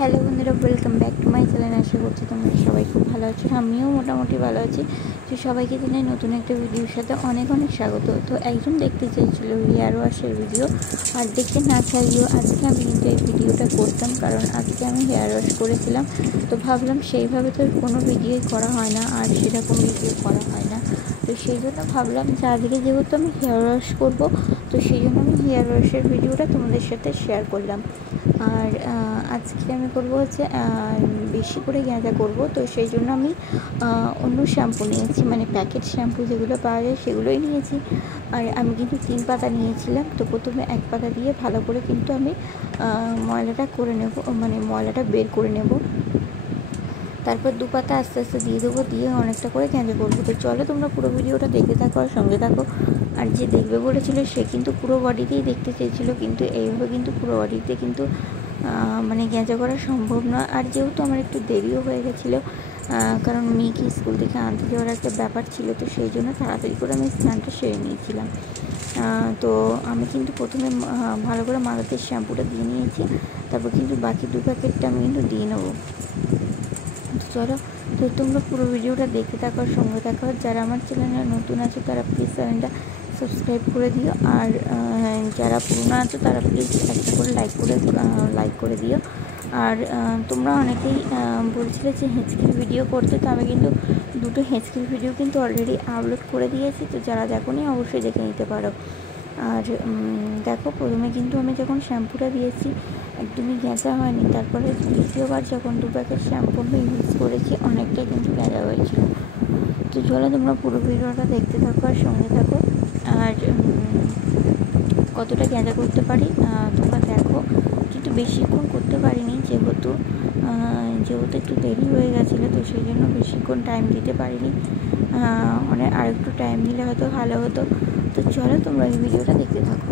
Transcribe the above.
Hello বন্ধুরা, welcome back to my channel. আশা করছি তোমরা সবাই খুব ভালো আছো, আমিও মোটামুটি ভালো আছি। তো সবাইকে জানাই নতুন একটা ভিডিওর সাথে অনেক অনেক স্বাগত। তো একজন দেখতে চেয়েছিল হেয়ার ওয়াশের ভিডিও, আর দেখতে না চাইলেও আজকে আমি কিন্তু এই ভিডিওটা করতাম, কারণ আজকে আমি হেয়ার ওয়াশ করেছিলাম। তো ভাবলাম সেইভাবে তো কোনো ভিডিওই করা হয় না, আর সেরকম ভিডিও করা হয় না। তো সেই জন্য ভাবলাম যে আজকে যেহেতু আমি হেয়ার ওয়াশ করবো, তো সেই জন্য আমি হেয়ার ওয়াশের ভিডিওটা তোমাদের সাথে শেয়ার করলাম। আর আজকে আমি করবো হচ্ছে বেশি করে গাঁজা করব। তো সেই জন্য আমি অন্য শ্যাম্পু নিয়েছি, মানে প্যাকেট শ্যাম্পু যেগুলো পাওয়া যায় সেগুলোই নিয়েছি। আর আমি কিন্তু 3 পাতা নিয়েছিলাম। তো প্রথমে 1 পাতা দিয়ে ভালো করে কিন্তু আমি ময়লাটা করে নেব, মানে ময়লাটা বের করে নেব। তারপর 2 পাতা আস্তে আস্তে দিয়ে দেবো, দিয়ে অনেকটা করে গাঁজা করবো। তো চলো তোমরা পুরো ভিডিওটা দেখতে থাকো আর সঙ্গে থাকো। আর যে দেখবে বলেছিল সে কিন্তু পুরো বডিতেই দেখতে চেয়েছিল, কিন্তু এইভাবে কিন্তু পুরো বডিতে কিন্তু মানে গাঁজা করা সম্ভব নয়। আর যেহেতু আমার একটু দেরিও হয়ে গেছিলো, কারণ মেয়েকে স্কুল থেকে আনতে যাওয়ার একটা ব্যাপার ছিল, তো সেই জন্য তাড়াতাড়ি করে আমি স্নানটা সেরে নিয়েছিলাম। তো আমি কিন্তু প্রথমে ভালো করে মাথাতে শ্যাম্পুটা দিয়ে নিয়েছি, তারপর কিন্তু বাকি 2 প্যাকেটটা আমি কিন্তু দিয়ে নেবো। তো চলো, তো তোমরা পুরো ভিডিওটা দেখতে থাকো, সঙ্গে থাকো। যারা আমার চ্যানেলে নতুন আছো তারা প্লিজ চ্যানেলটা সাবস্ক্রাইব করে দিও, আর যারা পুরনো আছো তারা প্লিজ একটা করে লাইক করে দিও। আর তোমরা অনেকেই বলছিলে যে হেঁচকির ভিডিও করতে, তো আমি কিন্তু 2টো হেঁচকির ভিডিও কিন্তু অলরেডি আপলোড করে দিয়েছি। তো যারা দেখোনি অবশ্যই দেখে নিতে পারো। আর দেখো, প্রথমে কিন্তু আমি যখন শ্যাম্পুটা দিয়েছি একদমই গেঁজা হয়নি, তারপরে দ্বিতীয়বার যখন 2 প্যাকেট শ্যাম্পু আমি ইউজ করেছি অনেকটাই কিন্তু গেঁজা হয়েছিল। তো চলো তোমরা পুরো ভিডিওটা দেখতে থাকো আর সঙ্গে থাকো। আর কতটা গেঁজা করতে পারি তোমরা দেখো। কিন্তু বেশিক্ষণ করতে পারিনি, যেহেতু একটু দেরি হয়ে গেছিলো, তো সেই জন্য বেশিক্ষণ টাইম দিতে পারিনি। মানে আর একটু টাইম দিলে হয়তো ভালো হতো। তো চলো তোমরা এই ভিডিওটা দেখতে থাকো।